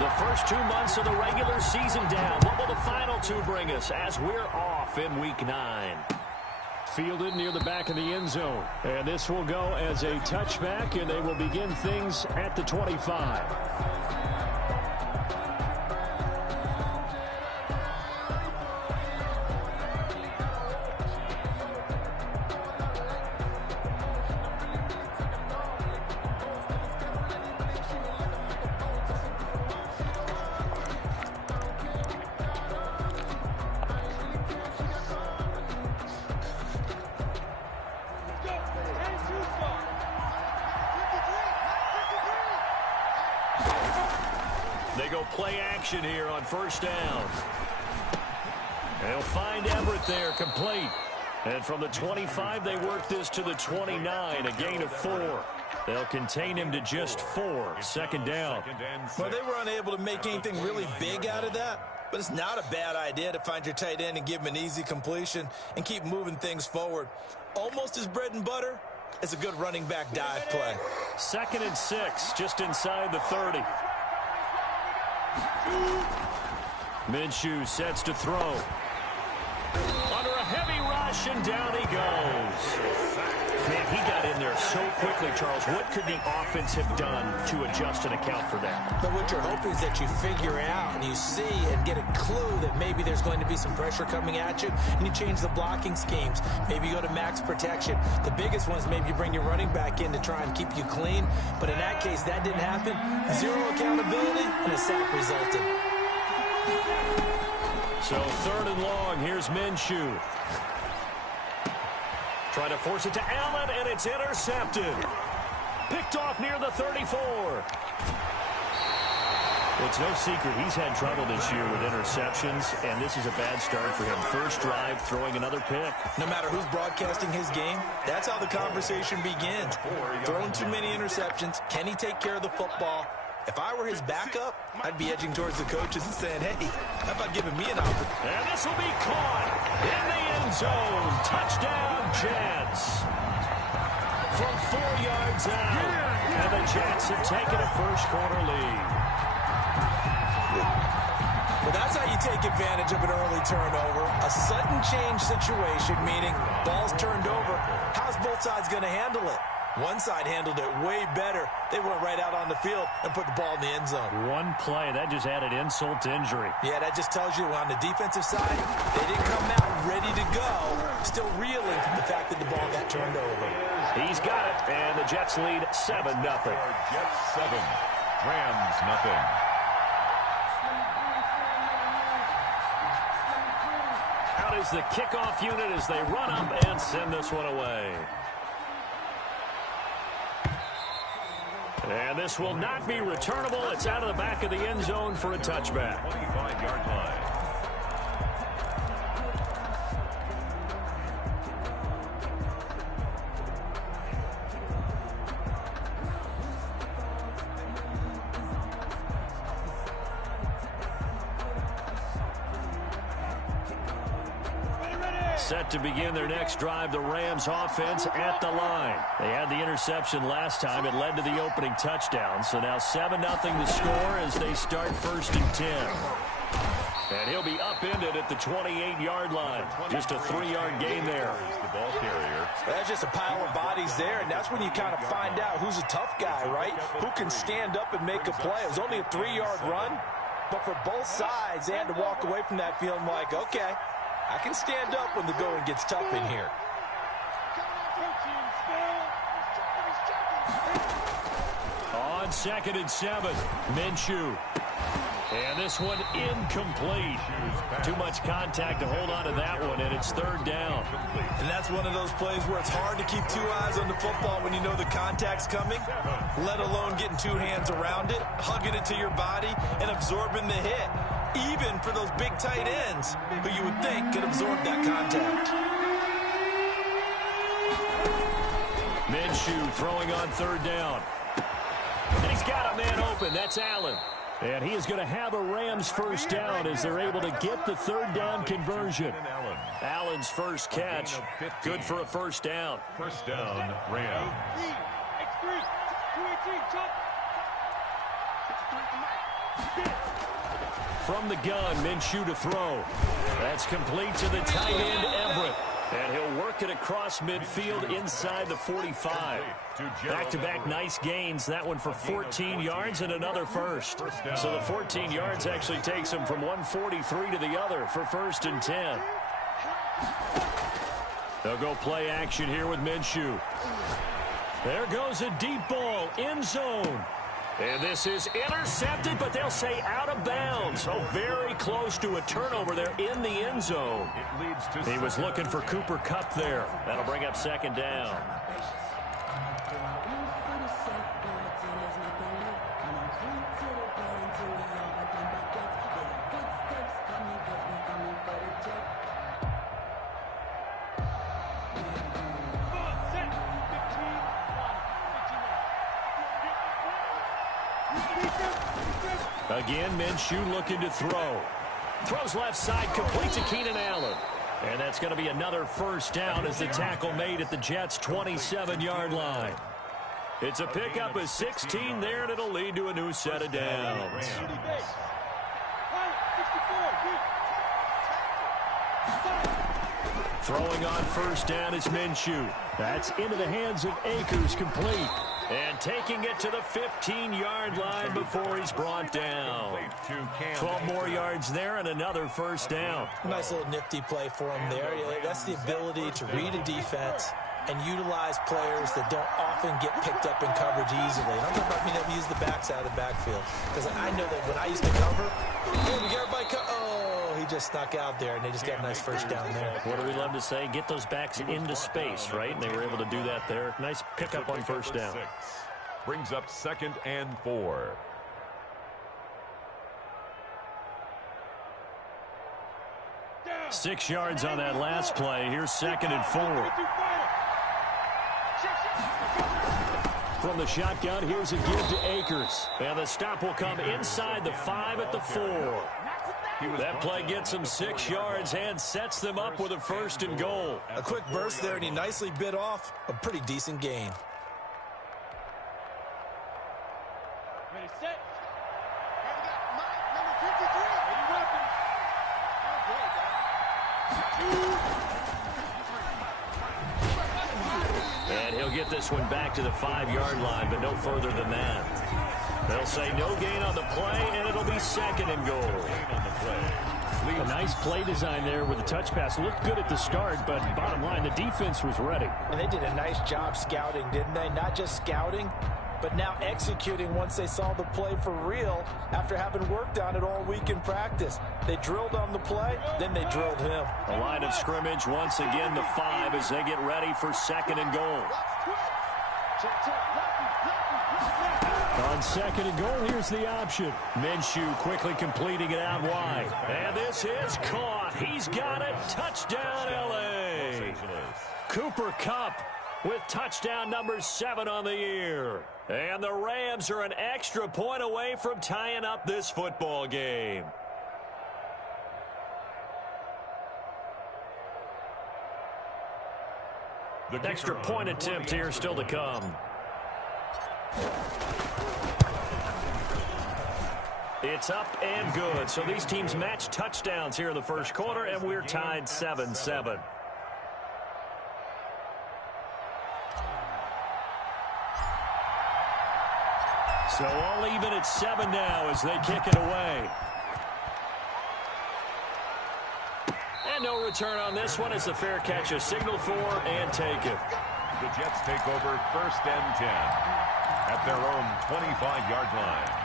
The first 2 months of the regular season down. What will the final two bring us as we're off in Week 9? Fielded near the back of the end zone. And this will go as a touchback, and they will begin things at the 25. They go play action here on first down. They'll find Everett there, complete. And from the 25, they work this to the 29, a gain of 4. They'll contain him to just 4, second down. Well, they were unable to make anything really big out of that, but it's not a bad idea to find your tight end and give him an easy completion and keep moving things forward. Almost his bread and butter. It's a good running back dive play. 2nd and 6, just inside the 30. Minshew sets to throw. Under a heavy rush, and down he goes. Man, he got in there so quickly, Charles. What could the offense have done to adjust and account for that? But what you're hoping is that you figure out and you see and get a clue that maybe there's going to be some pressure coming at you, and you change the blocking schemes. Maybe you go to max protection. The biggest one is maybe you bring your running back in to try and keep you clean. But in that case, that didn't happen. 0 accountability, and a sack resulted. So 3rd and long, here's Minshew. Trying to force it to Allen, and it's intercepted. Picked off near the 34. It's no secret he's had trouble this year with interceptions, and this is a bad start for him. First drive, throwing another pick. No matter who's broadcasting his game, that's how the conversation begins. Throwing too many interceptions. Can he take care of the football? If I were his backup, I'd be edging towards the coaches and saying, hey, how about giving me an opportunity? And this will be caught in the end zone. Touchdown, Jets. From 4 yards out. And the Jets have taken a first-quarter lead. Well, that's how you take advantage of an early turnover. A sudden change situation, meaning ball's turned over. How's both sides going to handle it? One side handled it way better. They went right out on the field and put the ball in the end zone. One play, that just added insult to injury. Yeah, that just tells you on the defensive side, they didn't come out ready to go, still reeling from the fact that the ball got turned over. He's got it, and the Jets lead 7-0. Jets 7, Rams nothing. Out is the kickoff unit as they run up and send this one away. And this will not be returnable. It's out of the back of the end zone for a touchback. 25-yard line. Set to begin their next drive, the Rams offense at the line. They had the interception last time. It led to the opening touchdown. So now 7-0 the score as they start 1st and 10. And he'll be upended at the 28-yard line. Just a 3-yard gain there. The ball carrier. That's just a pile of bodies there, and that's when you kind of find out who's a tough guy, right? Who can stand up and make a play. It was only a 3-yard run, but for both sides, they had to walk away from that feeling like, okay, I can stand up when the going gets tough in here. On 2nd and 7, Minshew. And this one incomplete. Too much contact to hold on to that one, and it's 3rd down. And that's one of those plays where it's hard to keep 2 eyes on the football when you know the contact's coming, let alone getting 2 hands around it, hugging it to your body, and absorbing the hit. Even for those big tight ends who you would think could absorb that contact. Minshew throwing on 3rd down. And he's got a man open. That's Allen. And he is going to have a Rams first down as they're able to get the 3rd down conversion. Allen's first catch, good for a first down. First down, Rams. From the gun, Minshew to throw. That's complete to the tight end, Everett. And he'll work it across midfield inside the 45. Back-to-back nice gains. That one for 14 yards and another first. So the 14 yards actually takes him from 143 to the other for 1st and 10. They'll go play action here with Minshew. There goes a deep ball, end zone. And this is intercepted, but they'll say out of bounds. So very close to a turnover there in the end zone. He was looking for Cooper Kupp there. That'll bring up 2nd down. Again, Minshew looking to throw. Throws left side, complete to Keenan Allen. And that's going to be another 1st down as the tackle made at the Jets' 27-yard line. It's a pickup of 16 there, and it'll lead to a new set of downs. Throwing on 1st down is Minshew. That's into the hands of Akers, complete. And taking it to the 15-yard line before he's brought down. 12 more yards there and another 1st down. Nice little nifty play for him there. Yeah, that's the ability to read a defense and utilize players that don't often get picked up in coverage easily. And I'm talking about being able to use the backs out of the backfield. Because I know that when I used to cover, hey, we got everybody he just snuck out there, and they just got a nice 1st down there. What do we love to say? Get those backs into space, right? And they were able to do that there. Nice pickup on 1st down. Brings up 2nd and 4. Down. 6 yards on that last play. Here's 2nd and 4. From the shotgun, here's a give to Akers. And the stop will come inside the 5 at the 4. That play gets them 6 yards and sets them up with a 1st and goal. A quick burst there, and he nicely bit off a pretty decent gain. Ready, set. And we got Mike, number 53. And he'll get this one back to the 5-yard line, but no further than that. They'll say no gain on the play, and it'll be 2nd and goal. A nice play design there with the touch pass. Looked good at the start, but bottom line, the defense was ready. And they did a nice job scouting, didn't they? Not just scouting, but now executing once they saw the play for real after having worked on it all week in practice. They drilled on the play, then they drilled him. The line of scrimmage once again the 5 as they get ready for 2nd and goal. On 2nd and goal, here's the option. Minshew quickly completing it out wide. And this is caught. He's got it. Touchdown, L.A. Cooper Kupp with touchdown number 7 on the year. And the Rams are an extra point away from tying up this football game. Extra point attempt here still to come. It's up and good. So these teams match touchdowns here in the 1st quarter, and we're tied 7-7. So all even at 7 now as they kick it away. And no return on this one as the fair catch is signaled for and taken. The Jets take over 1st and 10 at their own 25-yard line.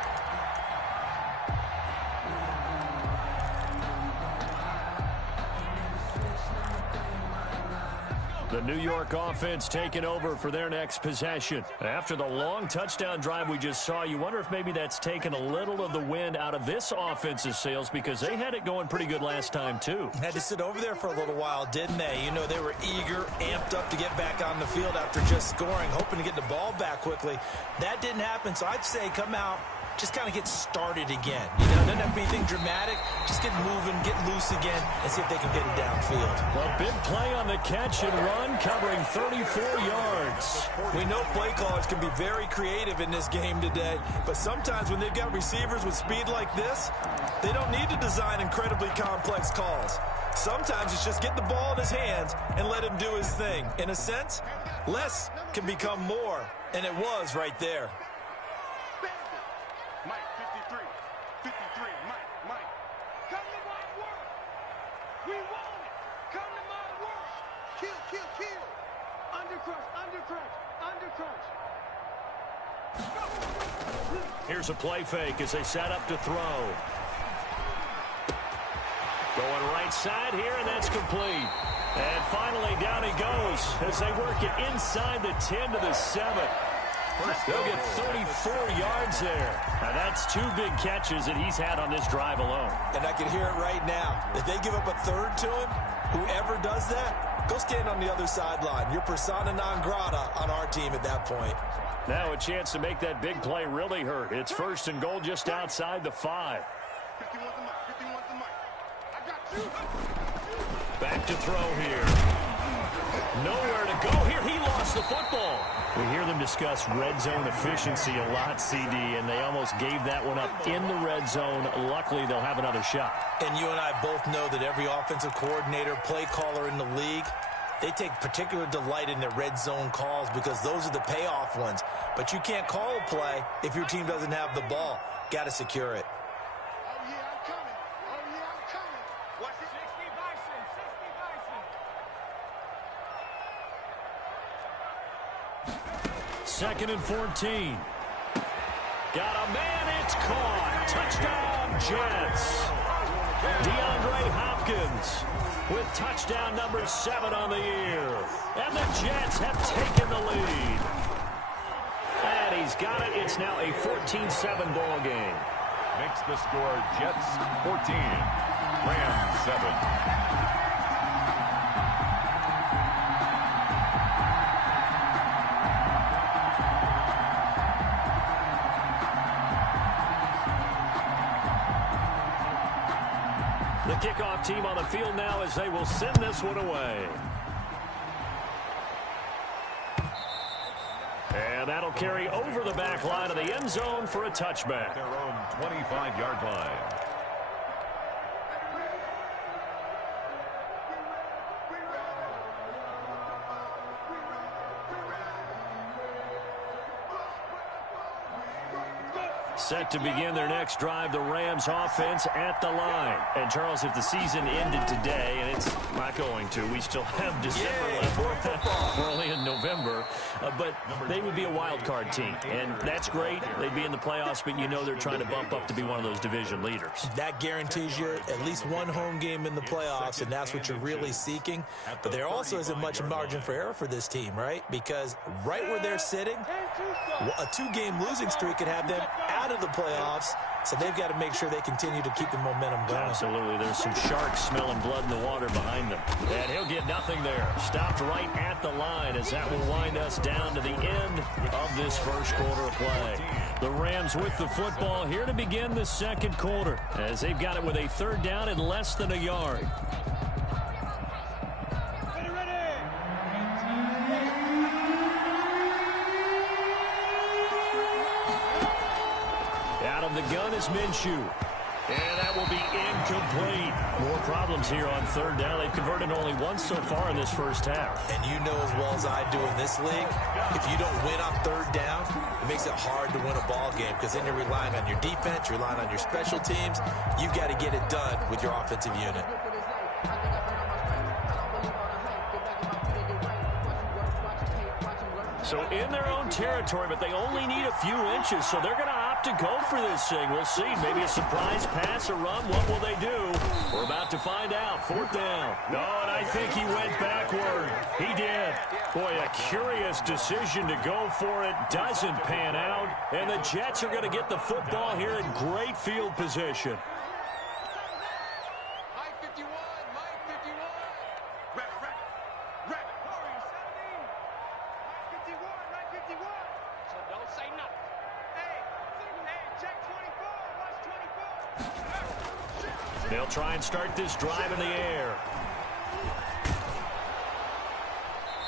The New York offense taking over for their next possession. After the long touchdown drive we just saw, you wonder if maybe that's taken a little of the wind out of this offense's sails because they had it going pretty good last time too. Had to sit over there for a little while, didn't they? You know, they were eager, amped up to get back on the field after just scoring, hoping to get the ball back quickly. That didn't happen, so I'd say come out, just kind of get started again. You know, doesn't have to be anything dramatic. Just get moving, get loose again, and see if they can get it downfield. A big play on the catch and run, covering 34 yards. We know play callers can be very creative in this game today, but sometimes when they've got receivers with speed like this, they don't need to design incredibly complex calls. Sometimes it's just get the ball in his hands and let him do his thing. In a sense, less can become more, and it was right there. Mike, 53. 53. Mike. Come to my work. We want it. Come to my work. Kill. Undercrush. Here's a play fake as they set up to throw. Going right side here, and that's complete. And finally, down he goes as they work it inside the 10 to the 7. They'll get 34 yards there. Now, that's 2 big catches that he's had on this drive alone. And I can hear it right now. If they give up a third to him, whoever does that, go stand on the other sideline. You're persona non grata on our team at that point. Now a chance to make that big play really hurt. It's 1st and goal just outside the 5. 51's the Mike. 51's the Mike. I got you. Back to throw here. Nowhere to go here. He lost the football. We hear them discuss red zone efficiency a lot, CD, and they almost gave that one up in the red zone. Luckily, they'll have another shot. And you and I both know that every offensive coordinator, play caller in the league, they take particular delight in their red zone calls because those are the payoff ones. But you can't call a play if your team doesn't have the ball. Got to secure it. Oh, yeah, I'm coming. Watch it. 60 Bison. 2nd and 14. Got a man, it's caught. Touchdown, Jets. DeAndre Hopkins with touchdown number 7 on the year. And the Jets have taken the lead. And he's got it. It's now a 14-7 ball game. Makes the score Jets 14, Rams 7. The kickoff team on the field now as they will send this one away. And that'll carry over the back line of the end zone for a touchback. Their own 25-yard line. Set to begin their next drive, the Rams offense at the line. And, Charles, if the season ended today, and it's not going to, we still have December left. We're only in November. But they would be a wild card team. And that's great. They'd be in the playoffs, but you know they're trying to bump up to be one of those division leaders. That guarantees you at least one home game in the playoffs, and that's what you're really seeking. But there also isn't much margin for error for this team, right? Because right where they're sitting, a 2-game losing streak could have them out of the playoffs, so they've got to make sure they continue to keep the momentum going. Absolutely. There's some sharks smelling blood in the water behind them. And he'll get nothing there. Stopped right at the line as that will wind us down to the end of this first quarter of play. The Rams with the football here to begin the second quarter as they've got it with a 3rd down and less than a yard. Out of the gun is Minshew. And that will be incomplete. More problems here on 3rd down. They've converted only once so far in this first half. And you know as well as I do in this league, if you don't win on 3rd down, it makes it hard to win a ball game because then you're relying on your defense, you're relying on your special teams. You've got to get it done with your offensive unit. So in their own territory, but they only need a few inches, so they're going to opt to go for this thing. We'll see. Maybe a surprise pass or run. What will they do? We're about to find out. 4th down. No, and I think he went backward. He did. Boy, a curious decision to go for it. Doesn't pan out. And the Jets are going to get the football here in great field position. Mike 51. Mike 51. Rack. Warrior 17. Mike 51. So don't say nothing. Hey, check They'll try and start this drive in the air.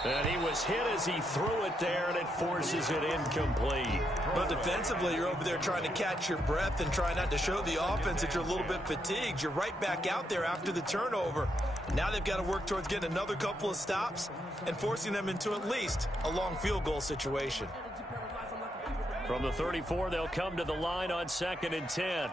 And he was hit as he threw it there, and it forces it incomplete. But defensively, you're over there trying to catch your breath and try not to show the offense that you're a little bit fatigued. You're right back out there after the turnover. Now they've got to work towards getting another couple of stops and forcing them into at least a long field goal situation. From the 34, they'll come to the line on 2nd and 10.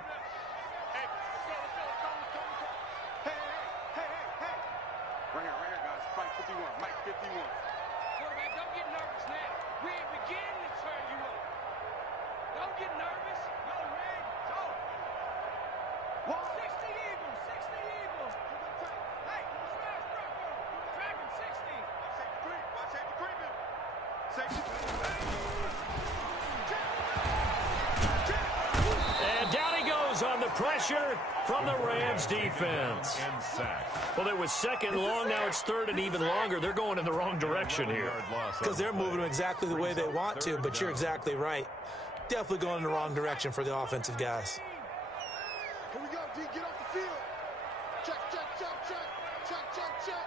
And down he goes on the pressure from the Rams defense. Well, it was 2nd long, now it's 3rd and even longer. They're going in the wrong direction here. Because they're moving them exactly the way they want to, but you're exactly right. Definitely going in the wrong direction for the offensive guys. Here we go, D. Get off the field. Check, check, check, check. Check, check, check.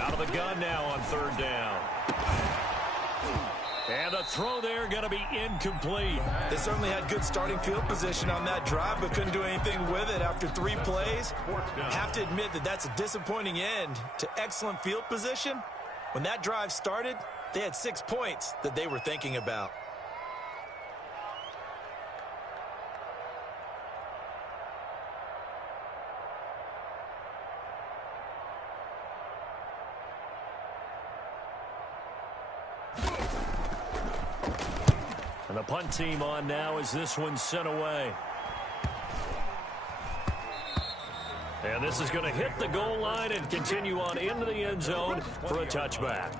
Out of the gun now on 3rd down. And the throw there going to be incomplete. They certainly had good starting field position on that drive, but couldn't do anything with it after 3 plays. Have to admit that that's a disappointing end to excellent field position. When that drive started, they had 6 points that they were thinking about. And the punt team on now as this one's sent away. And this is going to hit the goal line and continue on into the end zone for a touchback.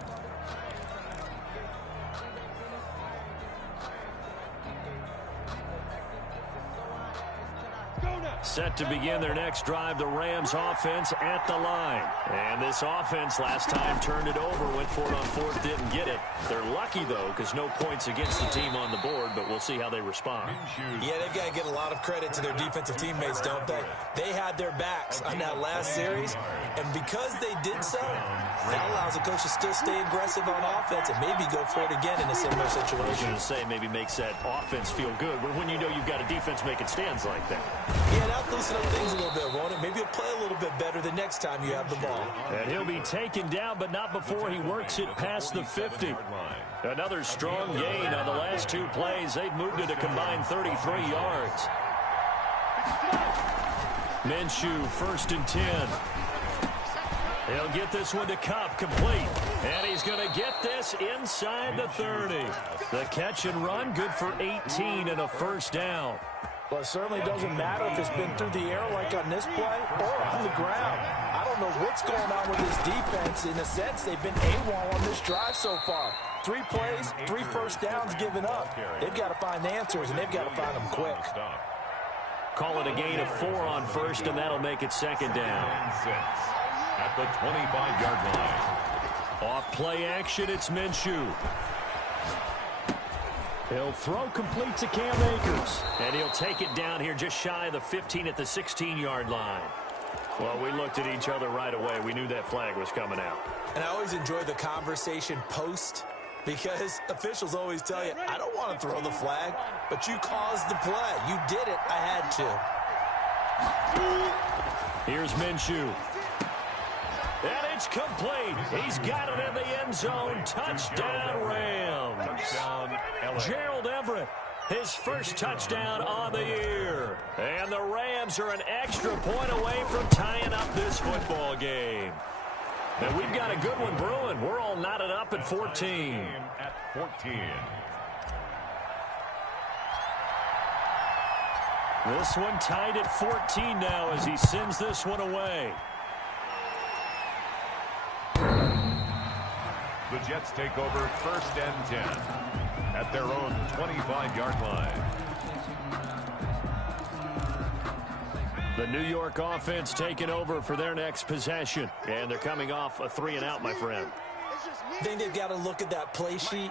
Set to begin their next drive, the Rams offense at the line. And this offense last time turned it over, went for it on 4th, didn't get it. They're lucky, though, because no points against the team on the board, but we'll see how they respond. Yeah, they've got to get a lot of credit to their defensive teammates, don't they? They had their backs on that last series, and because they did so, that allows the coach to still stay aggressive on offense and maybe go for it again in a similar situation. I was going to say maybe makes that offense feel good, but when you know you've got a defense making stands like that. Yeah, that'll loosen up things a little bit, won't it? Maybe you'll play a little bit better the next time you have the ball. And he'll be taken down, but not before he works it past the 50. Another strong gain on the last 2 plays. They've moved it a combined 33 yards. Minshew, 1st and 10. He'll get this one to Kupp, complete. And he's going to get this inside the 30. The catch and run, good for 18 and a 1st down. Well, it certainly doesn't matter if it's been through the air like on this play or on the ground. I don't know what's going on with this defense. In a sense, they've been AWOL on this drive so far. 3 plays, 3 first downs given up. They've got to find answers, and they've got to find them quick. Call it a gain of 4 on 1st, and that'll make it 2nd down. At the 25-yard line. Off play action, it's Minshew. He'll throw complete to Cam Akers. And he'll take it down here just shy of the 15 at the 16-yard line. Well, we looked at each other right away. We knew that flag was coming out. And I always enjoy the conversation post because officials always tell you, I don't want to throw the flag, but you caused the play. You did it. I had to. Here's Minshew. And it's complete. He's got it in the end zone. Touchdown, Rams. Touchdown, Gerald Everett, his first touchdown on the year. And the Rams are an extra point away from tying up this football game. And we've got a good one brewing. We're all knotted up at 14. At 14. This one tied at 14 now as he sends this one away. The Jets take over 1st and 10 at their own 25-yard line. The New York offense taking over for their next possession. And they're coming off a 3-and-out, my friend. I think they've got to look at that play sheet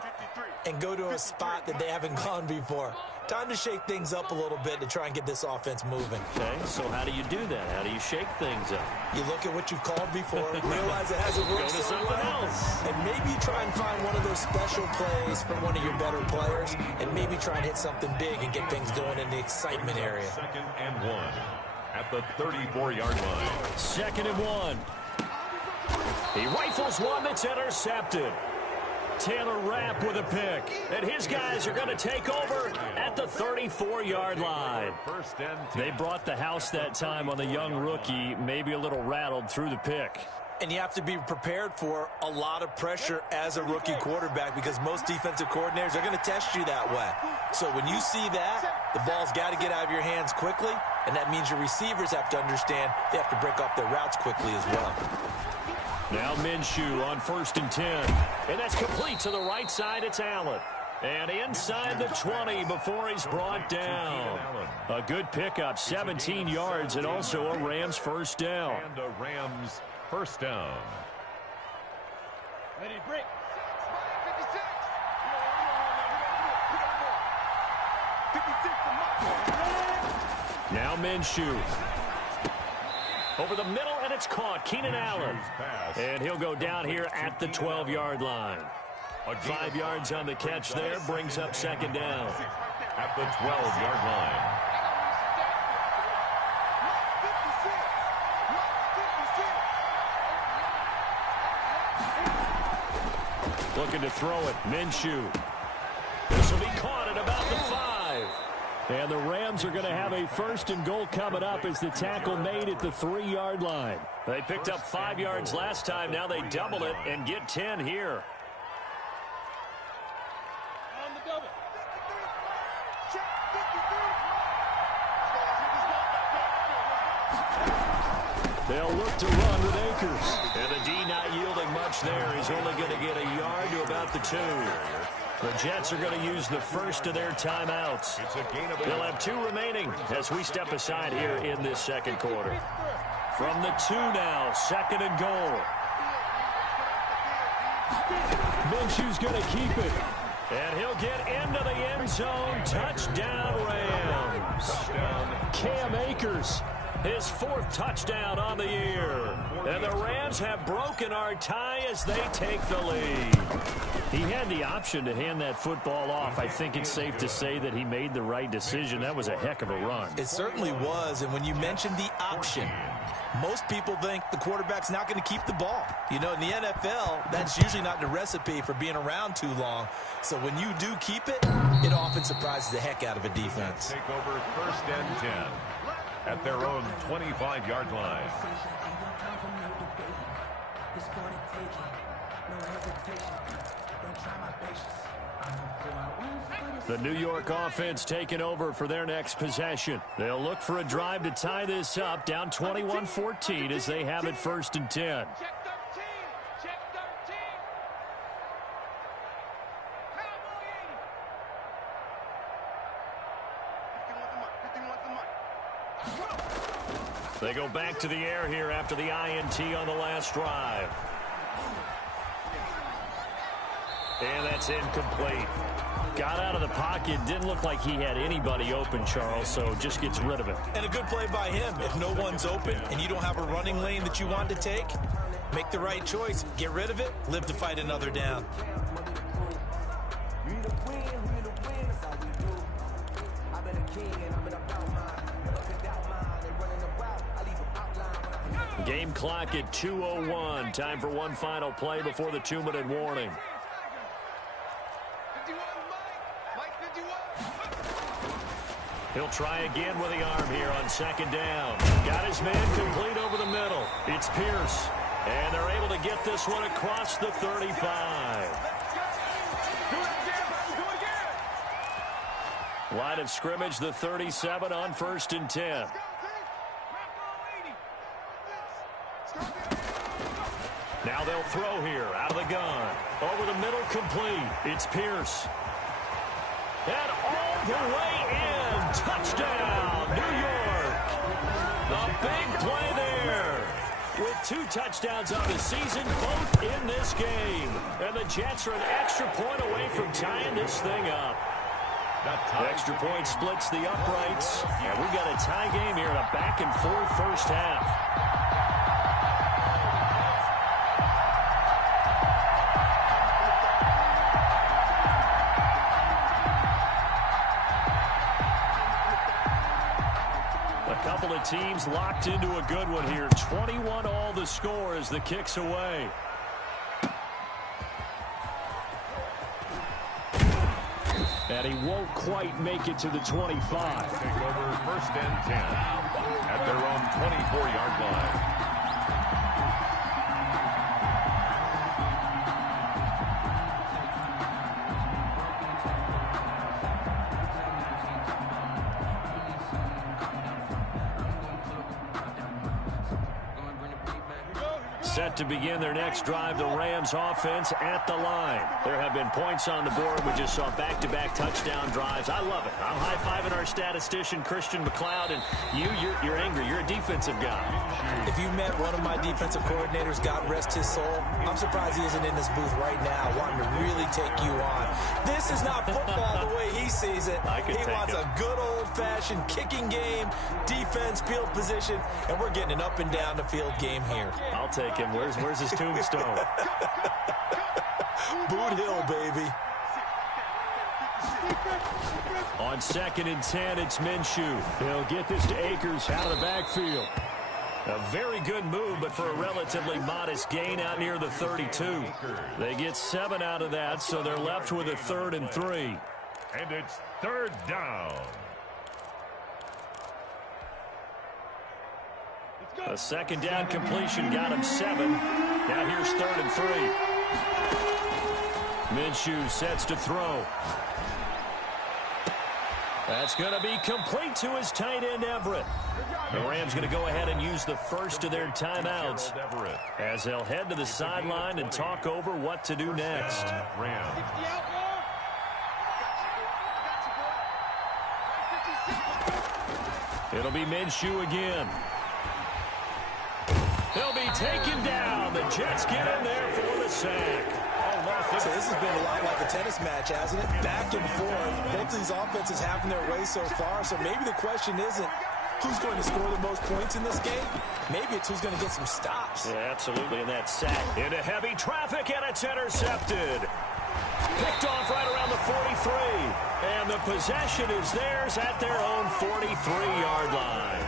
and go to a spot that they haven't gone before. Time to shake things up a little bit to try and get this offense moving. Okay, so how do you do that? How do you shake things up? You look at what you've called before, realize it hasn't worked Go to so something well, else. and maybe try and find one of those special plays from one of your better players, and maybe try and hit something big and get things going in the excitement area. 2nd and 1 at the 34-yard line. 2nd and 1. He rifles one that's intercepted. Taylor Rapp with a pick. And his guys are going to take over at the 34-yard line. 1st and 10. They brought the house that time on the young rookie, maybe a little rattled through the pick. And you have to be prepared for a lot of pressure as a rookie quarterback because most defensive coordinators are going to test you that way. So when you see that, the ball's got to get out of your hands quickly, and that means your receivers have to understand they have to break off their routes quickly as well. Now Minshew on 1st and 10. And that's complete to the right side. It's Allen. And inside the 20 before he's brought down. A good pickup, 17 yards, and also a Rams first down. And a Rams first down. Ready, break. 56. 56 Now Minshew. Over the middle, and it's caught. Keenan Allen. And he'll go down here at the 12-yard line. 5 yards on the catch there, brings up 2nd down. At the 12-yard line. Looking to throw it. Minshew. This will be caught at about the 5. And the Rams are going to have a 1st and goal coming up as the tackle made at the 3-yard line. They picked up 5 yards last time. Now they double it and get 10 here. On the double. They'll look to run with Akers. And the D not yielding much there. He's only going to get a yard to about the 2. The Jets are going to use the first of their timeouts. They'll have 2 remaining as we step aside here in this 2nd quarter. From the 2 now, 2nd and goal. Minshew's going to keep it. And he'll get into the end zone. Touchdown, Rams. Cam Akers, his 4th touchdown on the year. And the Rams have broken our tie as they take the lead. He had the option to hand that football off. I think it's safe to say that he made the right decision. That was a heck of a run. It certainly was, and when you mentioned the option, most people think the quarterback's not going to keep the ball. You know, in the NFL, that's usually not the recipe for being around too long. So when you do keep it, it often surprises the heck out of a defense. Take over 1st and 10 at their own 25-yard line. The New York offense taking over for their next possession. They'll look for a drive to tie this up, down 21-14 as they have it 1st and 10. Check 13. Check 13. Cowboy 80. 51 They go back to the air here after the INT on the last drive. And that's incomplete. Got out of the pocket. Didn't look like he had anybody open, Charles, so just gets rid of it. And a good play by him. If no one's open and you don't have a running lane that you want to take, make the right choice. Get rid of it. Live to fight another down. Game clock at 2:01. Time for one final play before the 2-minute warning. 51, Mike 51. He'll try again with the arm here on 2nd down. Got his man complete over the middle. It's Pierce. And they're able to get this one across the 35. Do it again, do it again. Line of scrimmage, the 37 on 1st and 10. Now they'll throw here out of the gun. Over the middle, complete. It's Pierce. And all the way in. Touchdown, New York. A big play there. with 2 touchdowns on the season, both in this game. And the Jets are an extra point away from tying this thing up. The extra point splits the uprights, and we got a tie game here in a back-and-forth first half. Couple of teams locked into a good one here. 21 all the score as the kick's away. And he won't quite make it to the 25. Take over first and 10 at their own 24-yard line. Set to begin their next drive, the Rams offense at the line. There have been points on the board. We just saw back-to-back touchdown drives. I love it. I'm high-fiving our statistician, Christian McLeod, and you're angry. You're a defensive guy. If you met one of my defensive coordinators, God rest his soul, I'm surprised he isn't in this booth right now wanting to really take you on. This is not football the way he sees it. He wants a good old-fashioned kicking game, defense, field position, and we're getting an up-and-down-the-field game here. I'll take it. Where's his tombstone? Boot Hill, baby. On 2nd and 10, it's Minshew. He'll get this to Akers out of the backfield. A very good move, but for a relatively modest gain out near the 32. They get 7 out of that, so they're left with a 3rd and 3. And it's 3rd down. A 2nd down completion got him 7. Now here's 3rd and 3. Minshew sets to throw. That's going to be complete to his tight end, Everett. The Rams going to go ahead and use the first of their timeouts as they'll head to the sideline and talk over what to do next. It'll be Minshew again. He'll be taken down. The Jets get in there for the sack. So this has been a lot like a tennis match, hasn't it? Back and forth. Both of these offenses having their way so far. So maybe the question isn't who's going to score the most points in this game. Maybe it's who's going to get some stops. Yeah, absolutely. And that sack into heavy traffic, and it's intercepted. Picked off right around the 43. And the possession is theirs at their own 43-yard line.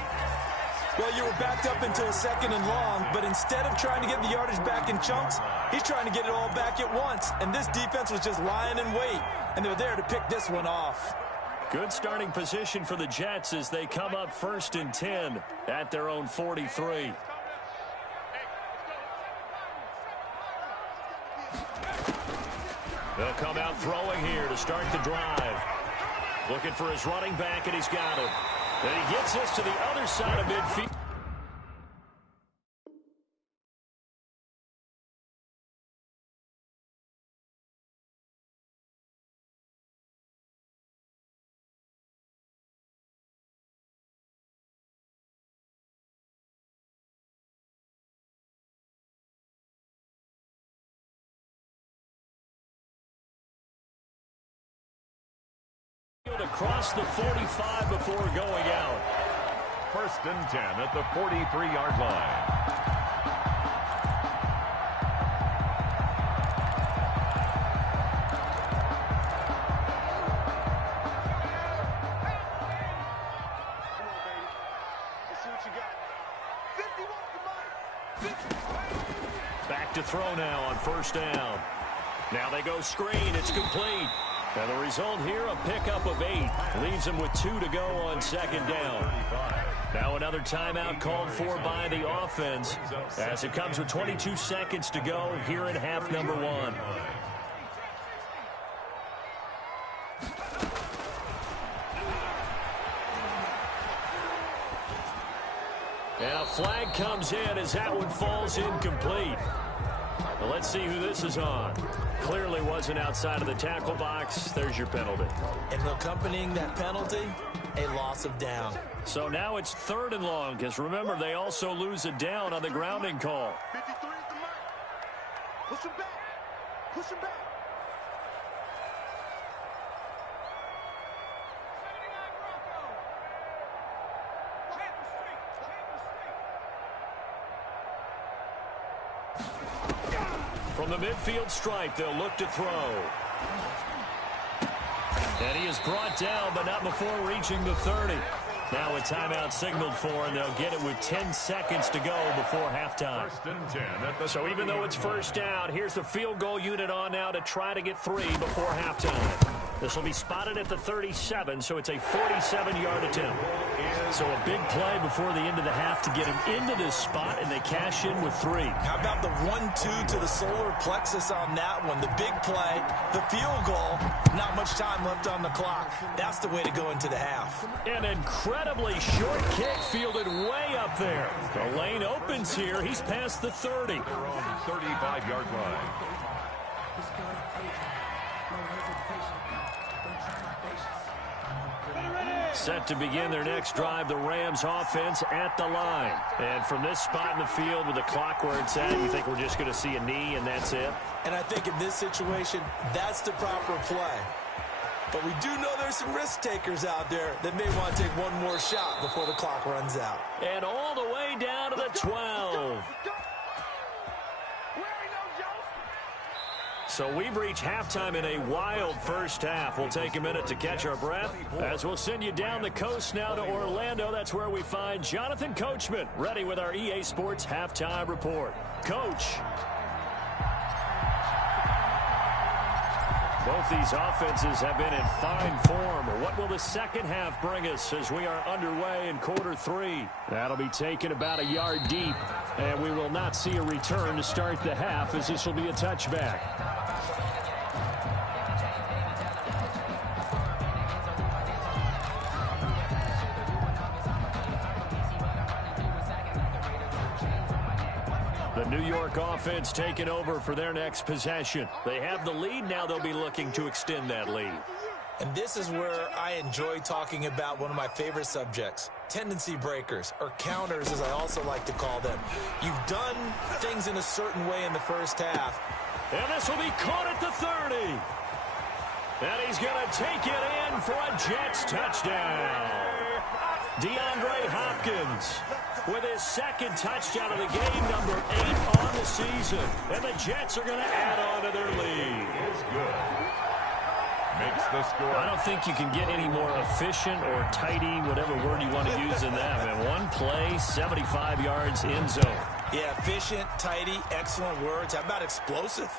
Well, you were backed up into a 2nd and long, but instead of trying to get the yardage back in chunks, he's trying to get it all back at once. And this defense was just lying in wait, and they're there to pick this one off. Good starting position for the Jets as they come up 1st and 10 at their own 43. They'll come out throwing here to start the drive. Looking for his running back, and he's got him. And he gets this to the other side of midfield. Across the 45 before going out. 1st and 10 at the 43-yard line. Back to throw now on 1st down. Now they go screen. It's complete. And the result here, a pickup of 8. Leaves them with 2 to go on 2nd down. Now another timeout called for by the offense as it comes with 22 seconds to go here in half number 1. And a flag comes in as that one falls incomplete. Well, let's see who this is on. Clearly wasn't outside of the tackle box. There's your penalty. And accompanying that penalty, a loss of down. So now it's 3rd and long, because remember, they also lose a down on the grounding call. 53 is the mark. Push him back. Push him back. From the midfield stripe, they'll look to throw. And he is brought down, but not before reaching the 30. Now a timeout signaled for, and they'll get it with 10 seconds to go before halftime. 1st and 10. So even though it's 1st down, here's the field goal unit on now to try to get 3 before halftime. This will be spotted at the 37, so it's a 47-yard attempt. So a big play before the end of the half to get him into this spot, and they cash in with 3. How about the 1-2 to the solar plexus on that one? The big play, the field goal, not much time left on the clock. That's the way to go into the half. An incredibly short kick fielded way up there. The lane opens here. He's past the 30. Their own 35-yard line. Set to begin their next drive, the Rams offense at the line. And from this spot in the field with the clock where it's at, you think we're just going to see a knee and that's it? And I think in this situation, that's the proper play. But we do know there's some risk takers out there that may want to take one more shot before the clock runs out. And all the way down to the 12. So we've reached halftime in a wild 1st half. We'll take a minute to catch our breath as we'll send you down the coast now to Orlando. That's where we find Jonathan Coachman ready with our EA Sports Halftime Report. Coach. Both these offenses have been in fine form. What will the 2nd half bring us as we are underway in quarter 3? That'll be taken about a yard deep, and we will not see a return to start the half as this will be a touchback. The New York offense taking over for their next possession. They have the lead. Now they'll be looking to extend that lead. And this is where I enjoy talking about one of my favorite subjects, tendency breakers, or counters as I also like to call them. You've done things in a certain way in the 1st half. And this will be caught at the 30. And he's going to take it in for a Jets touchdown. DeAndre Hopkins with his 2nd touchdown of the game, number 8 on the season. And the Jets are going to add on to their lead. Is good. Makes the score. I don't think you can get any more efficient or tidy, whatever word you want to use in that. And one play, 75 yards in zone. Yeah, efficient, tidy, excellent words. How about explosive?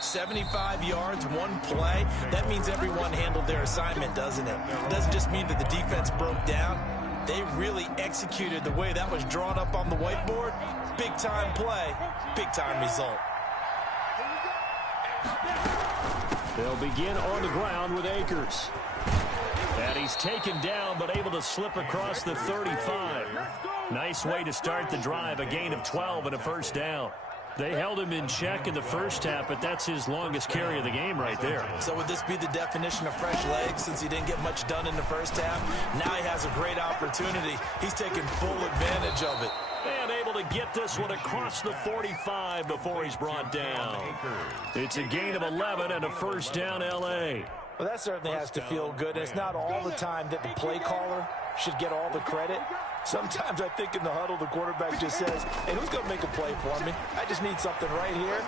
75 yards, one play. That means everyone handled their assignment, doesn't it? It doesn't just mean that the defense broke down. They really executed the way that was drawn up on the whiteboard. Big-time play, big-time result. They'll begin on the ground with Akers. And he's taken down, but able to slip across the 35. Nice way to start the drive, a gain of 12 and a 1st down. They held him in check in the 1st half, but that's his longest carry of the game right there. So would this be the definition of fresh legs since he didn't get much done in the 1st half? Now he has a great opportunity. He's taking full advantage of it. And able to get this one across the 45 before he's brought down. It's a gain of 11 and a 1st down, L.A. Well, that certainly has to feel good. It's not all the time that the play caller should get all the credit. Sometimes I think in the huddle, the quarterback just says, hey, who's going to make a play for me? I just need something right here.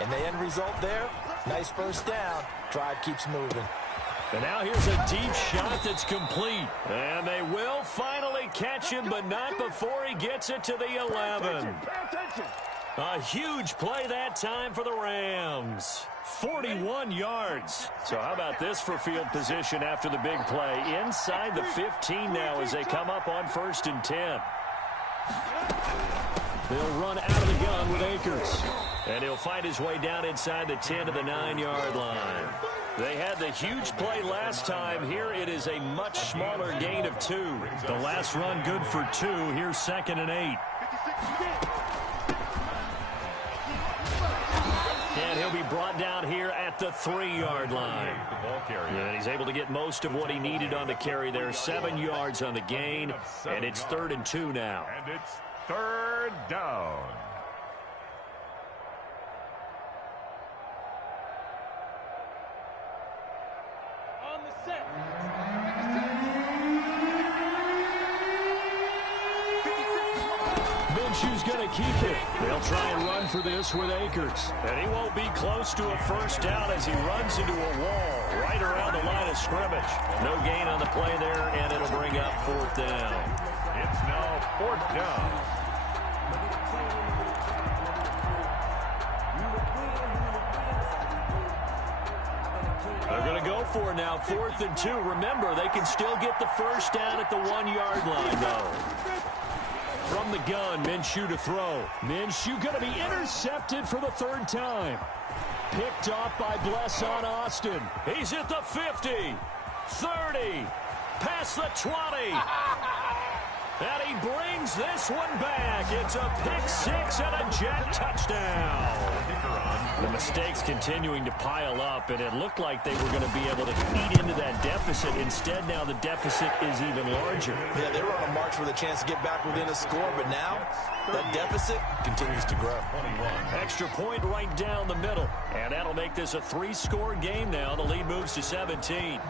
And the end result there, nice 1st down. Drive keeps moving. And now here's a deep shot that's complete. And they will finally catch him, but not before he gets it to the 11. A huge play that time for the Rams. 41 yards. So how about this for field position after the big play? Inside the 15 now as they come up on 1st and 10. They'll run out of the gun with Akers. And he'll find his way down inside the 10 to the 9-yard line. They had the huge play last time. Here it is a much smaller gain of 2. The last run good for 2. Here's 2nd and 8. And And he'll be brought down here at the 3-yard line. And he's able to get most of what he needed on the carry there. 7 yards on the gain. And it's 3rd and 2 now. And it's 3rd down. On the set. Minshew's going to keep it. They'll try and run for this with Akers. And he won't be close to a first down as he runs into a wall right around the line of scrimmage. No gain on the play there, and it'll bring up 4th down. It's now 4th down. They're going to go for it now, 4th and 2. Remember, they can still get the first down at the 1-yard line, though. From the gun, Minshew to throw. Minshew going to be intercepted for the 3rd time. Picked off by Bless on Austin. He's at the 50, 30, past the 20. And he brings this one back. It's a pick 6 and a Jet touchdown. The mistakes continuing to pile up, and it looked like they were going to be able to eat into that deficit. Instead, now the deficit is even larger. Yeah, they were on a march with a chance to get back within a score, but now that deficit continues to grow. Extra point right down the middle, and that'll make this a 3-score game now. The lead moves to 17.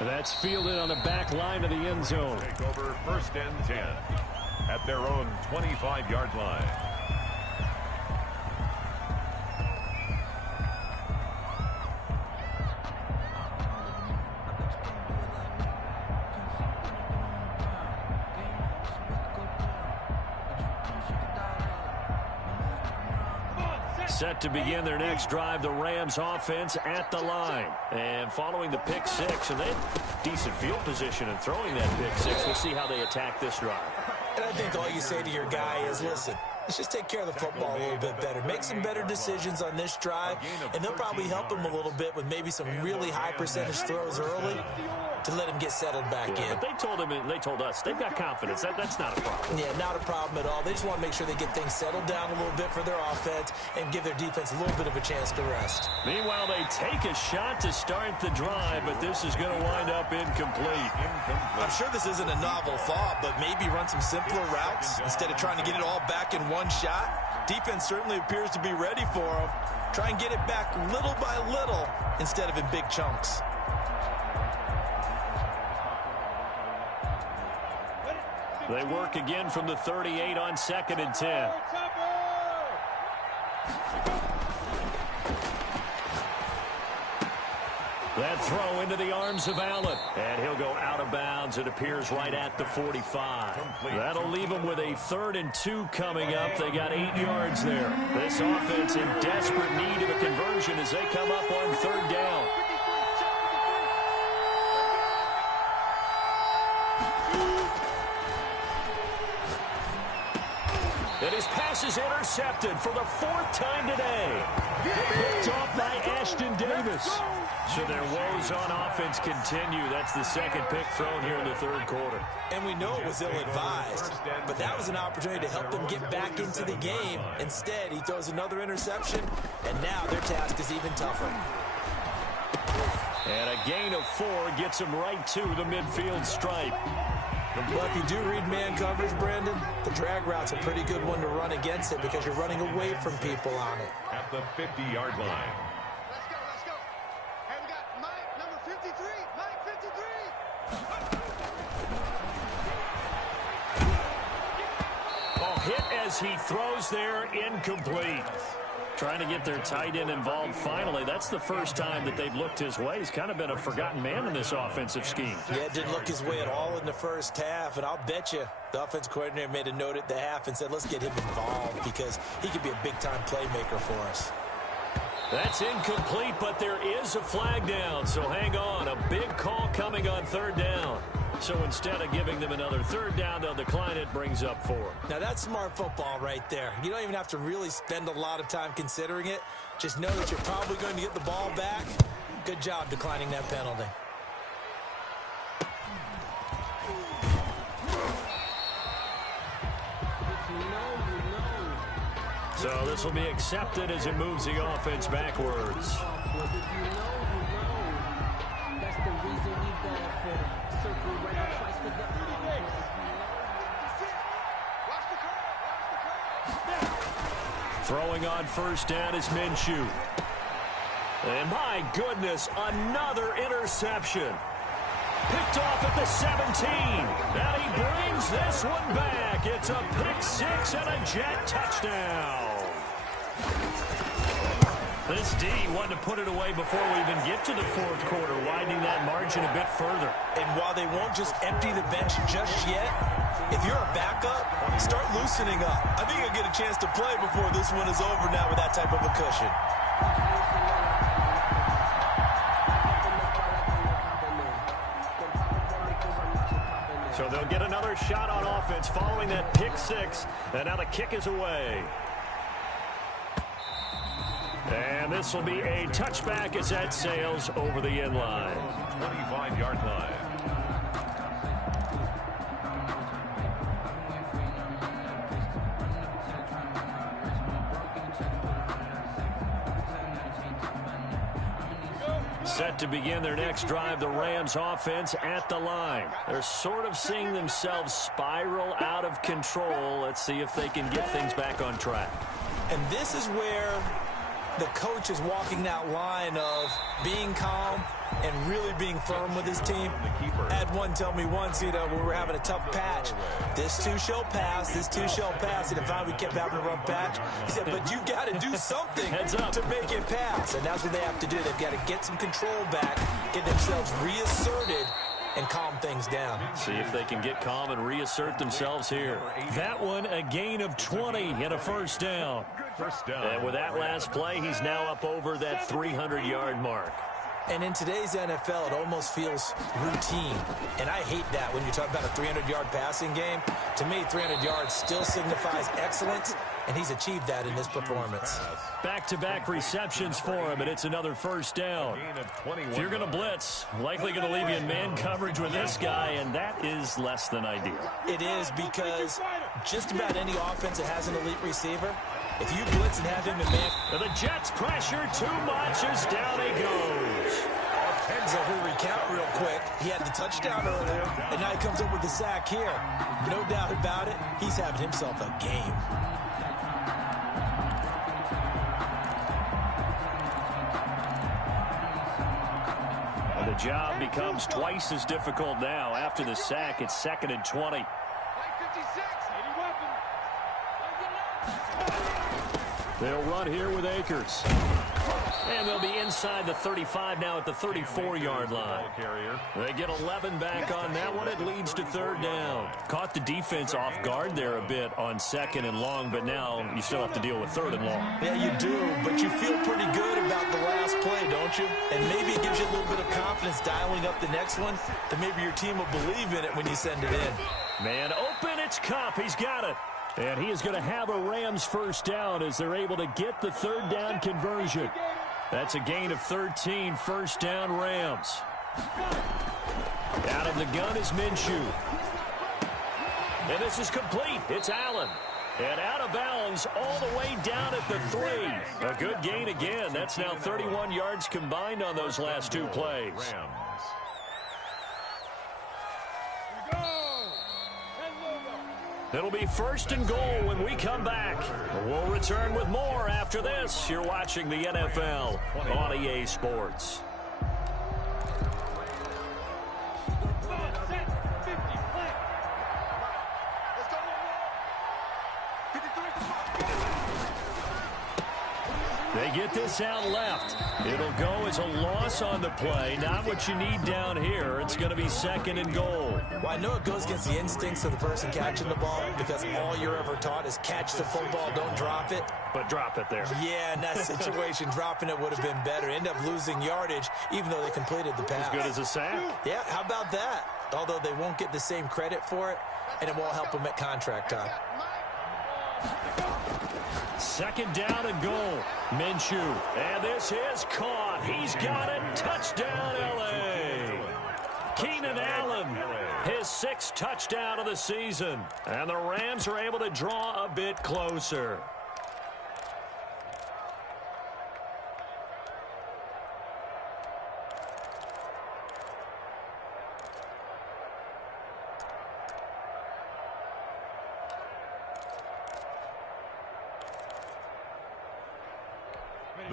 That's fielded on the back line of the end zone. Take over 1st and 10 at their own 25-yard line. Set to begin their next drive, the Rams offense at the line. And following the pick 6, and they have decent field position in throwing that pick 6. We'll see how they attack this drive. And I think all you say to your guy is, listen, let's just take care of the football a little bit better. Make some better decisions on this drive, and they'll probably help him a little bit with maybe some really high percentage throws early to let him get settled back in. But they told him, and they told us, they've got confidence. That's not a problem. Yeah, not a problem at all. They just want to make sure they get things settled down a little bit for their offense and give their defense a little bit of a chance to rest. Meanwhile, they take a shot to start the drive, but this is going to wind up incomplete. I'm sure this isn't a novel thought, but maybe run some simpler routes instead of trying to get it all back in one shot. Defense certainly appears to be ready for them. Try and get it back little by little instead of in big chunks. They work again from the 38 on 2nd and 10. That throw into the arms of Allen. And he'll go out of bounds. It appears right at the 45. That'll leave them with a 3rd and 2 coming up. They got 8 yards there. This offense in desperate need of a conversion as they come up on 3rd down. And his pass is intercepted for the 4th time today. Picked off by Ashton Davis. So their woes on offense continue. That's the 2nd pick thrown here in the 3rd quarter. And we know it was ill-advised, but that was an opportunity to help them get back into the game. Instead, he throws another interception, and now their task is even tougher. And a gain of 4 gets him right to the midfield stripe. Well, if you do read man coverage, Brandon, the drag route's a pretty good one to run against it because you're running away from people on it. At the 50-yard line. Let's go, let's go. Hey, we got Mike, number 53. Mike, 53. Oh, hit as he throws there, incomplete. Trying to get their tight end involved finally. That's the first time that they've looked his way. He's kind of been a forgotten man in this offensive scheme. Yeah, it didn't look his way at all in the first half, and I'll bet you the offense coordinator made a note at the half and said, let's get him involved because he could be a big-time playmaker for us. That's incomplete, but there is a flag down, so hang on. A big call coming on 3rd down. So instead of giving them another 3rd down, they'll decline it, brings up 4. Now, that's smart football right there. You don't even have to really spend a lot of time considering it. Just know that you're probably going to get the ball back. Good job declining that penalty. So this will be accepted as it moves the offense backwards. Throwing on first down is Minshew. And my goodness, another interception. Picked off at the 17. And he brings this one back. It's a pick six and a Jet touchdown. This D wanted to put it away before we even get to the fourth quarter, widening that margin a bit further. And while they won't just empty the bench just yet, if you're a backup, start loosening up. I think you'll get a chance to play before this one is over now with that type of a cushion. So they'll get another shot on offense following that pick six. And now the kick is away. And this will be a touchback as that sails over the end line. 25-yard line. Set to begin their next drive, the Rams offense at the line. They're sort of seeing themselves spiral out of control. Let's see if they can get things back on track. And this is where the coach is walking that line of being calm and really being firm with his team. I had one tell me once, when we were having a tough patch, this too shall pass, this too shall pass. And finally we kept having a rough patch. He said, but you got to do something to make it pass. And that's what they have to do. They've got to get some control back, get themselves reasserted, and calm things down. See if they can get calm and reassert themselves here. That one, a gain of 20 and a first down. And with that last play, he's now up over that 300-yard mark. And in today's NFL, it almost feels routine. And I hate that when you talk about a 300-yard passing game. To me, 300 yards still signifies excellence, and he's achieved that in this performance. Back-to-back receptions for him, and it's another first down. If you're going to blitz, likely going to leave you in man coverage with this guy, and that is less than ideal. It is, because just about any offense that has an elite receiver, if you blitz and have him in man... The Jets pressure too much as down he goes. So we recount real quick. He had the touchdown earlier, and now he comes up with the sack here. No doubt about it, he's having himself a game. And the job becomes twice as difficult now. After the sack, it's 2nd and 20. They'll run here with Akers. And they'll be inside the 35 now at the 34-yard line. They get 11 back on that one. It leads to 3rd down. Caught the defense off guard there a bit on 2nd and long, but now you still have to deal with 3rd and long. Yeah, you do, but you feel pretty good about the last play, don't you? And maybe it gives you a little bit of confidence dialing up the next one, that maybe your team will believe in it when you send it in. Man open, it's Kupp. He's got it. And he is going to have a Rams first down as they're able to get the 3rd down conversion. That's a gain of 13, first down Rams. Out of the gun is Minshew. And this is complete. It's Allen. And out of bounds all the way down at the 3. A good gain again. That's now 31 yards combined on those last 2 plays. It'll be 1st and goal when we come back. We'll return with more after this. You're watching the NFL on EA Sports. They get this out left. It'll go as a loss on the play. Not what you need down here. It's going to be 2nd and goal. Well, I know it goes against the instincts of the person catching the ball, because all you're ever taught is catch the football, don't drop it. But drop it there. Yeah, in that situation, dropping it would have been better. End up losing yardage, even though they completed the pass. As good as a sack. Yeah, how about that? Although they won't get the same credit for it, and it won't help them at contract time. 2nd down and goal. Minshew. And this is caught. He's got it. Touchdown, L.A. Keenan Allen, his 6th touchdown of the season. And the Rams are able to draw a bit closer.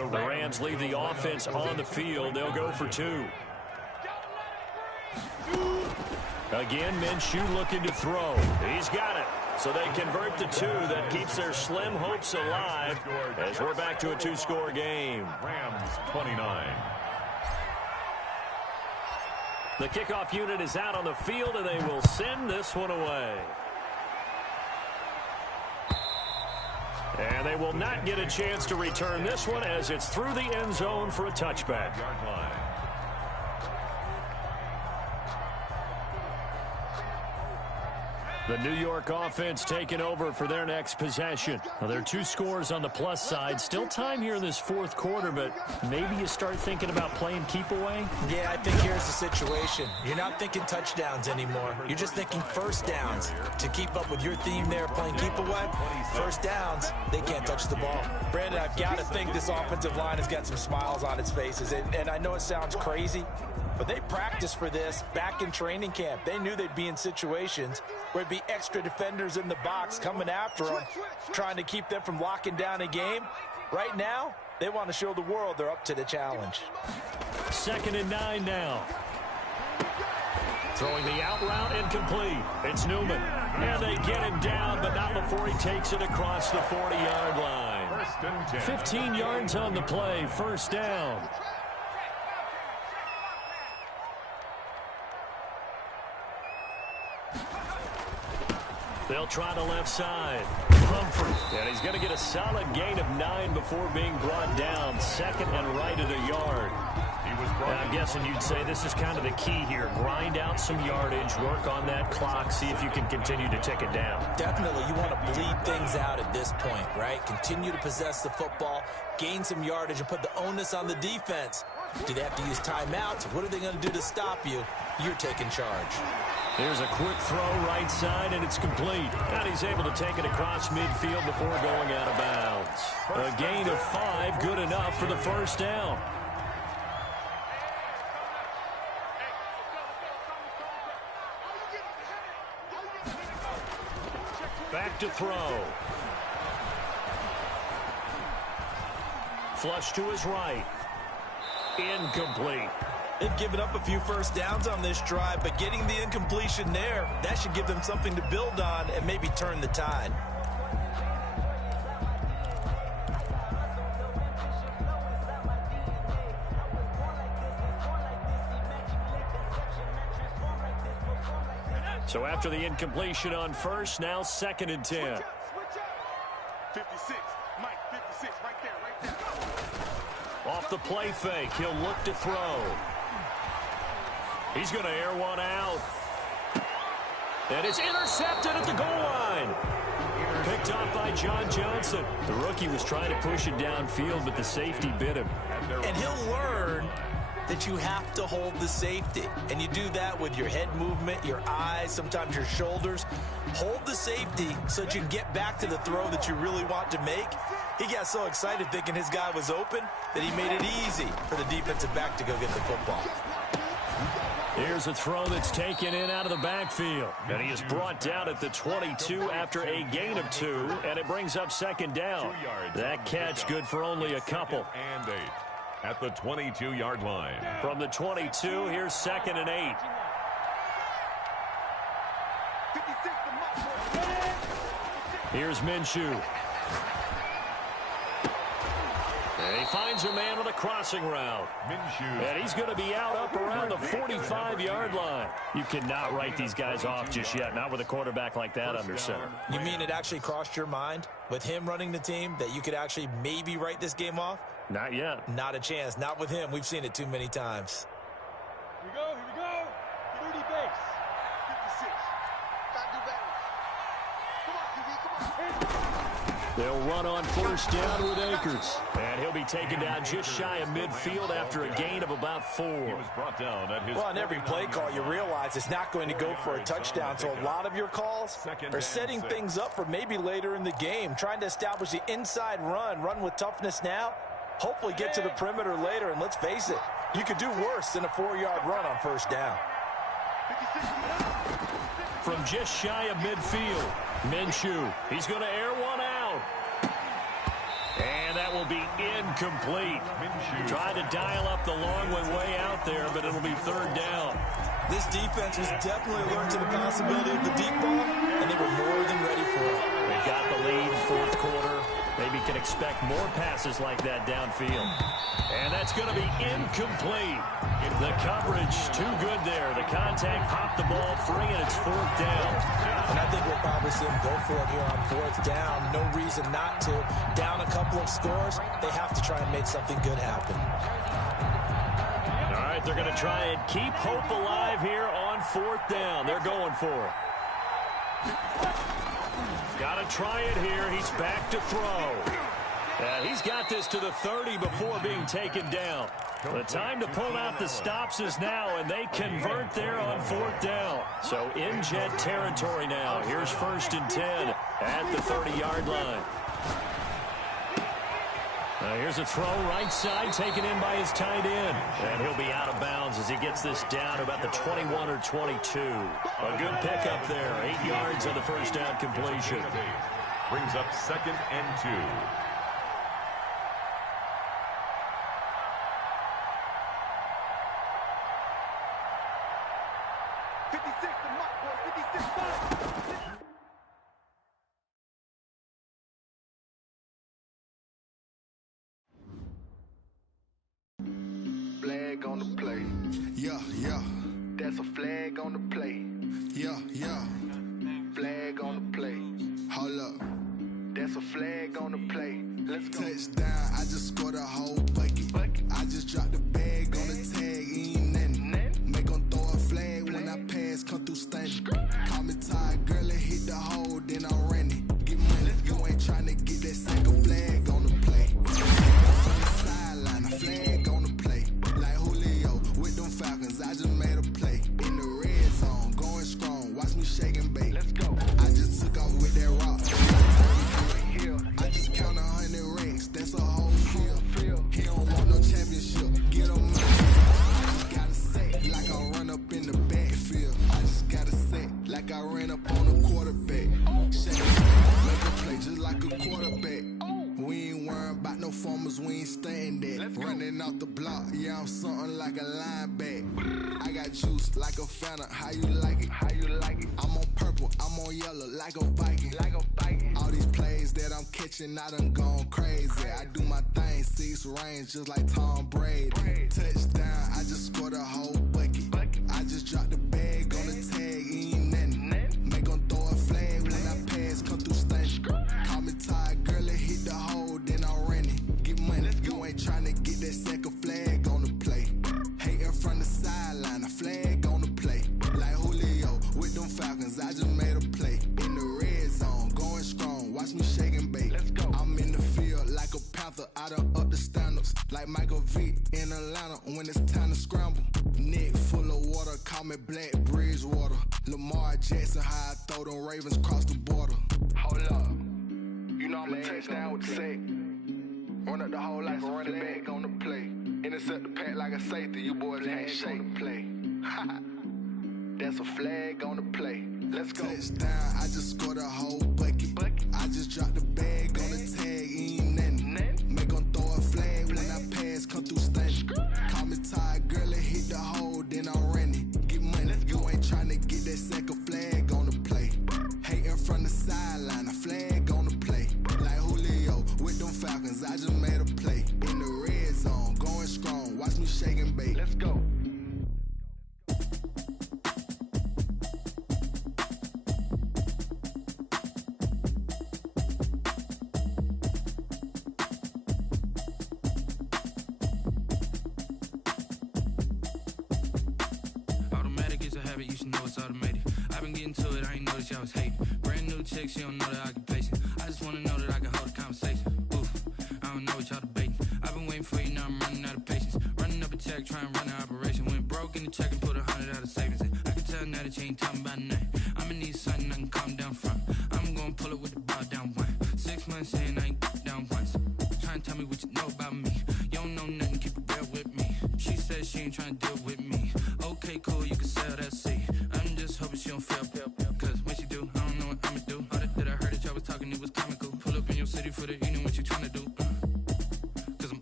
The Rams leave the offense on the field. They'll go for 2. Again, Minshew looking to throw. He's got it. So they convert the 2. That keeps their slim hopes alive as we're back to a 2-score game. Rams 29. The kickoff unit is out on the field, and they will send this one away. And they will not get a chance to return this one as it's through the end zone for a touchback. Yard line. The New York offense taking over for their next possession. Well, there are 2 scores on the plus side. Still time here in this 4th quarter, but maybe you start thinking about playing keep away? Yeah, I think here's the situation. You're not thinking touchdowns anymore. You're just thinking first downs. To keep up with your theme there, playing keep away, first downs, they can't touch the ball. Brandon, I've got to think this offensive line has got some smiles on its faces. And I know it sounds crazy, but they practiced for this back in training camp. They knew they'd be in situations where it'd be extra defenders in the box coming after them, trying to keep them from locking down a game. Right now, they want to show the world they're up to the challenge. 2nd and 9 now. Throwing the out route incomplete. It's Newman. And they get him down, but not before he takes it across the 40-yard line. 1st and 10. 15 yards on the play. First down. They'll try the left side. Humphrey. And he's going to get a solid gain of 9 before being brought down. 2nd and right at a yard. I'm guessing you'd say this is kind of the key here. Grind out some yardage, work on that clock, see if you can continue to tick it down. Definitely, you want to bleed things out at this point, right? Continue to possess the football, gain some yardage, and put the onus on the defense. Do they have to use timeouts? What are they going to do to stop you? You're taking charge. Here's a quick throw right side, and it's complete. And he's able to take it across midfield before going out of bounds. A gain of 5, good enough for the first down. Back to throw. Flush to his right. Incomplete. They've given up a few first downs on this drive, but getting the incompletion there, that should give them something to build on and maybe turn the tide. So after the incompletion on first, now 2nd and 10. 56, Mike, 56, right there. Off the play fake, he'll look to throw. He's going to air one out. And it's intercepted at the goal line. Picked off by John Johnson. The rookie was trying to push it downfield, but the safety bit him. And he'll learn that you have to hold the safety. And you do that with your head movement, your eyes, sometimes your shoulders. Hold the safety so that you can get back to the throw that you really want to make. He got so excited thinking his guy was open that he made it easy for the defensive back to go get the football. Here's a throw that's taken in out of the backfield. And he is brought down at the 22 after a gain of 2, and it brings up 2nd down. That catch good for only a couple. And 8 at the 22-yard line. From the 22, here's 2nd and 8. Here's Minshew. And he finds a man on the crossing route. Minshew. And he's going to be out up around the 45-yard line. You cannot write these guys off just yet, not with a quarterback like that under center. You mean it actually crossed your mind with him running the team that you could actually maybe write this game off? Not yet. Not a chance. Not with him. We've seen it too many times. Here we go. 30 base. 56. Gotta do better. Come on, QB, come on. They'll run on first down with Akers. And he'll be taken down just shy of midfield after a gain of about 4. He was brought down at his Well, on every play call, you realize it's not going to go for a touchdown. So a lot of your calls are setting things up for maybe later in the game, trying to establish the inside run with toughness now, hopefully get to the perimeter later. And let's face it, you could do worse than a 4-yard run on first down. From just shy of midfield, Minshew. He's going to air one out. And that will be incomplete. Tried to dial up the long way out there, but it'll be third down. This defense was definitely alert to the possibility of the deep ball, and they were more than ready for it. They've got the lead, fourth quarter. Maybe can expect more passes like that downfield. And that's going to be incomplete. The coverage, too good there. The contact popped the ball free, and it's fourth down. And I think we'll probably see them go for it here on fourth down. No reason not to. Down a couple of scores, they have to try and make something good happen. All right, they're going to try and keep hope alive here on fourth down. They're going for it. Got to try it here. He's back to throw. He's got this to the 30 before being taken down. The time to pull out the stops is now, and they convert there on fourth down. So in Jet territory now. Here's first and 10 at the 30-yard line. Here's a throw right side taken in by his tight end. And he'll be out of bounds as he gets this down to about the 21 or 22. A good pickup there. 8 yards on the first down completion. Brings up second and 2. Flag on the play. Yeah, yeah. That's a flag on the play. Yeah, yeah. Flag on the play. Hold up. That's a flag on the play. Let's go. Touchdown, I just scored a whole bucket. I just dropped the bag on the tag, ain't nothing. Make them throw a flag when I pass, come through stunning. Call me tired, girl, and hit the hole, then I'm running. Get money, you ain't trying to get that second flag on the play. On the sideline, a flag on the play. Like Julio with them Falcons, I just made a play. In the red zone, going strong, watch me shake and bake. Let's go. I just took off with that rock. I just count 100 racks, that's a whole field. He don't want no championship, get him out. I just gotta say, like I run up in the backfield. I just gotta say, like I ran up on a quarterback. Shake it, make a play just like a quarterback. We ain't worrying about no formers, we ain't staying there. Running off the block, yeah, I'm something like a linebacker. I got juice like a Fanta, how you like it? How you like it? I'm on purple, I'm on yellow, like a Viking. Like a Viking. All these plays that I'm catching, I done gone crazy. I do my thing, 6 range, just like Tom Brady. Touchdown, I just scored a whole bucket. I just dropped the bag on the tag, ain't nothing. Make them throw a flag when I pass, come through stunning. Call me tired, girl, and hit the hole, then I'm running. Get money, you ain't trying to get that second flag on the play. Hating from the sideline, a flag on the play. Like Julio with them Falcons, I just made a play. In the red zone, going strong, watch me shake and bake. Let's go. I'm in the field like a panther, I done up the standards. Like Michael Vick in Atlanta when it's time to scramble. Neck full of water, call me Black Bridgewater. Lamar Jackson, how I throw them Ravens cross the border. Hold up. You know I'm a touchdown with the sack. Run up the whole life, run it back on the play. Intercept the pack like a safety, you boys ain't shake the play. That's a flag on the play. Let's go. Touchdown, I just scored a whole bucket. I just dropped the bag on the tag, ain't nothing. Make them throw a flag when I pass, come through stunning. Call me tired, girl, and hit the hole, then I'm running. Get money, you ain't trying to get that second flag on the play. Hating from the sideline, a flag on the play. Like Julio with them Falcons, I just made a play. In the red zone, going strong, watch me shake and bake. Let's go. Automatic is a habit, you should know it's automated. I've been getting to it, I ain't noticed y'all was hating. Brand new chick, she don't know the occupation. I just wanna know that I can hold a conversation. Oof, I don't know what y'all debating. I've been waiting for you, now I'm running out of patience. Running up a check, trying to run an operation. Went broke in the check and put 100 out of savings in. I can tell now that you ain't talking about nothing. I'ma need something I can calm down from. I'm gonna pull it with the ball down one. 6 months in, I ain't down once. Trying to tell me what you know about me. You don't know nothing, keep it real with me. She said she ain't trying to deal with me. Okay, cool, you can sell that seat. I'm just hoping she don't fail. Cause when she do, I don't know what I'ma do. All that I heard that y'all was talking, it was comical. Pull up in your city for the evening, what you trying to do? Cause I'm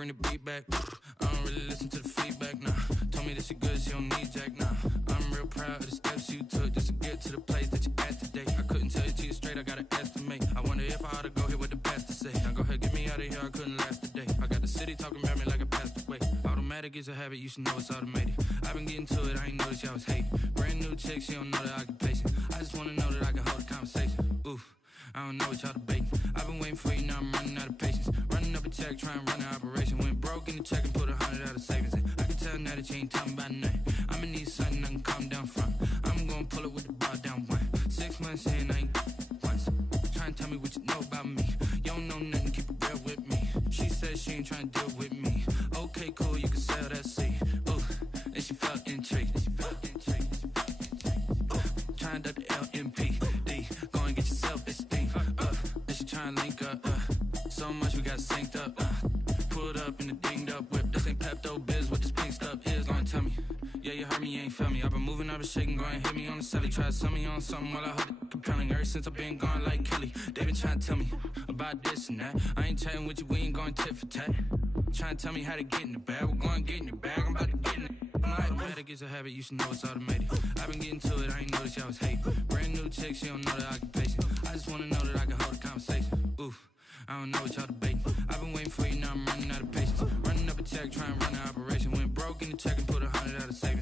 bring the beat back. I don't really listen to the feedback, nah. Told me that she good, she don't need Jack, nah. I'm real proud of the steps you took just to get to the place that you at today. I couldn't tell you to you straight, I gotta estimate. I wonder if I ought to go here with the pastor say. Now go ahead, get me out of here, I couldn't last a day. I got the city talking about me like a passed away. Automatic is a habit, you should know it's automated. I've been getting to it, I ain't noticed y'all was hating. Brand new chick, she don't know the occupation. I just wanna know that I can hold a conversation. Ooh, I don't know what y'all debating. I've been waiting for you, now I'm running out of patience. Running up a check, trying to run an operation. Went broke in the check and put 100 out of savings. I can tell now that you ain't talking about nothing. I'ma need something I can calm down from. I'm gonna pull it with the bar down one. 6 months in, I ain't once. Trying to tell me what you know about me. You don't know nothing, keep it real with me. She said she ain't trying to deal with me. Okay, cool, you can sell that seed. Ooh, and she felt intrigued. Trying to the LMPD. Go and get your self-esteem. And she trying to link up. So much we got synced up. Pulled up in the dinged up whip. This ain't Pepto-Biz, what this pink stuff is. Long tell me. Yeah, you heard me, you ain't felt me. I've been moving, I've been shaking, go and hit me on the celly. Try to sell me on something while I heard it compelling. Ever since I've been gone like Kelly, they been trying to tell me about this and that. I ain't chatting with you, we ain't going tit for tat. Trying to tell me how to get in the bag. We're going to get in the bag, I'm about to get in it. Automatic is a habit, you should know it's automated. I've been getting to it, I ain't noticed y'all was hating. Brand new chick, she don't know the occupation. I just wanna know that I can hold a conversation. Ooh, I don't know what y'all debating. I've been waiting for you, now I'm running out of patience. Running up a check, trying to run an operation. Went broke in the check and put 100 out of savings.